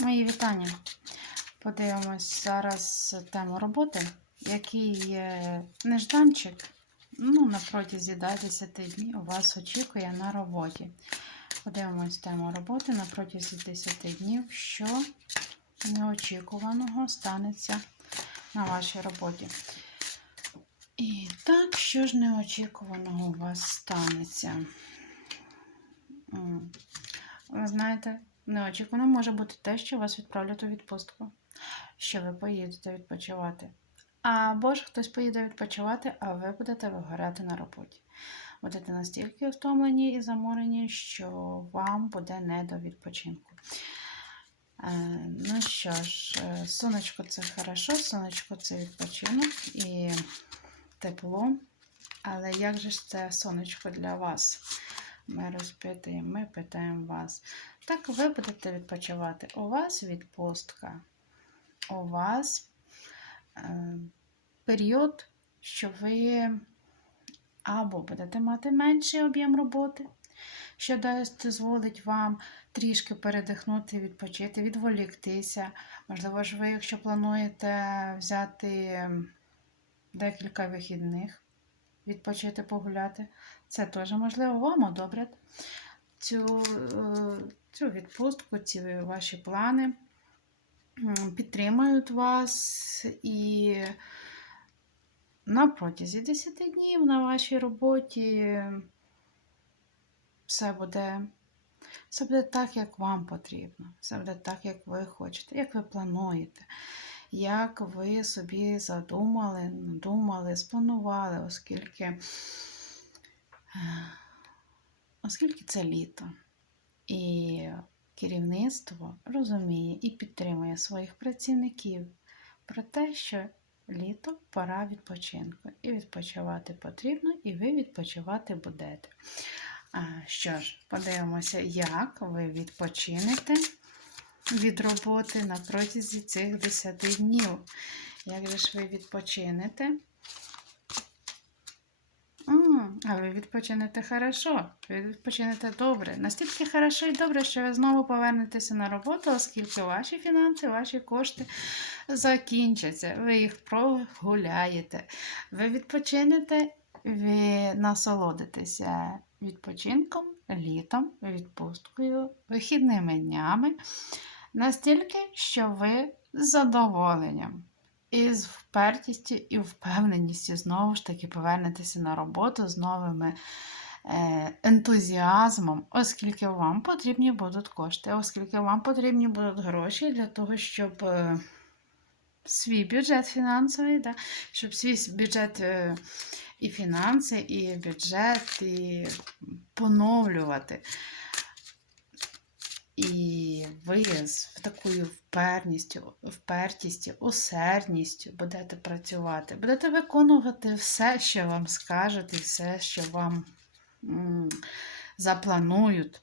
Мої вітання. Подивимось зараз тему роботи, який є нежданчик, ну, на протязі да, 10 днів вас очікує на роботі. Подивимось тему роботи на протязі 10 днів, що неочікуваного станеться на вашій роботі. І так, що ж неочікуваного у вас станеться? Ви знаєте, неочікувано може бути те, що вас відправлять у відпустку, що ви поїдете відпочивати. Або ж хтось поїде відпочивати, а ви будете вигоряти на роботі. Будете настільки втомлені і заморені, що вам буде не до відпочинку. Е, ну що ж, е, сонечко це хорошо, сонечко це відпочинок і тепло. Але як же ж це сонечко для вас? Ми розпитуємо, ми питаємо вас. Так, ви будете відпочивати. У вас відпустка. У вас е, період, що ви або будете мати менший об'єм роботи, що дозволить вам трішки передихнути, відпочити, відволіктися. Можливо ж ви, якщо плануєте взяти декілька вихідних, відпочити, погуляти, це теж можливо вам одобрять цю, е, цю відпустку, ці ваші плани, підтримають вас і на протязі 10 днів на вашій роботі все буде, все буде так, як вам потрібно, все буде так, як ви хочете, як ви плануєте, як ви собі задумали, надумали, спланували, оскільки, е, оскільки це літо. І керівництво розуміє і підтримує своїх працівників про те, що літо пора відпочинку. І відпочивати потрібно, і ви відпочивати будете. Що ж, подивимося, як ви відпочинете від роботи на протязі цих 10 днів. Як же ж ви відпочинете? А ви відпочинете хорошо, ви відпочинете добре. Настільки хорошо і добре, що ви знову повернетеся на роботу, оскільки ваші фінанси, ваші кошти закінчаться. Ви їх прогуляєте. Ви відпочинете, ви насолодитеся відпочинком, літом, відпусткою, вихідними днями. Настільки, що ви з задоволенням. І з впертістю і впевненістю знову ж таки повернетеся на роботу з новими е, ентузіазмом, оскільки вам потрібні будуть кошти, оскільки вам потрібні будуть гроші для того, щоб е, свій бюджет фінансовий, да, щоб свій бюджет е, і фінанси, і бюджет, і поновлювати. І ви з такою вперністю, впертістю, усердністю будете працювати, будете виконувати все, що вам скажуть, і все, що вам м, запланують.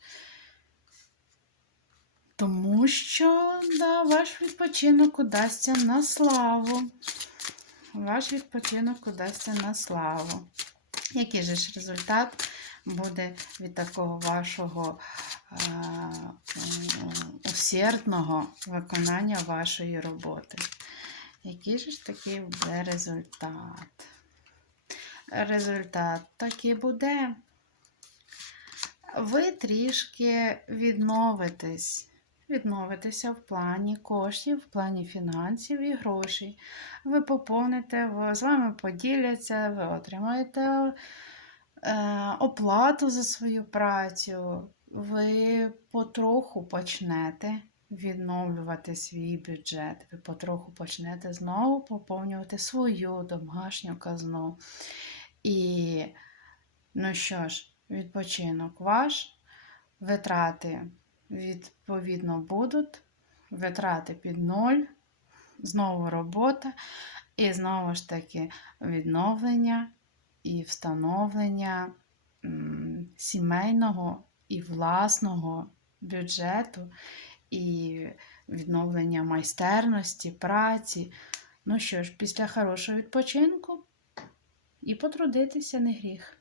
Тому що да, ваш відпочинок удасться на славу. Ваш відпочинок удасться на славу. Який же ж результат буде від такого вашого е, усердного виконання вашої роботи? Який же ж такий буде результат? Результат такий буде. Ви трішки відновитесь. Відновитеся в плані коштів, в плані фінансів і грошей. Ви поповните, ви- з вами поділяться, ви отримаєте е, оплату за свою працю. Ви потроху почнете відновлювати свій бюджет. Ви потроху почнете знову поповнювати свою домашню казну. І, ну що ж, відпочинок ваш, витрати відповідно будуть, витрати під ноль, знову робота, і знову ж таки відновлення і встановлення сімейного і власного бюджету, і відновлення майстерності, праці. Ну що ж, після хорошого відпочинку і потрудитися не гріх.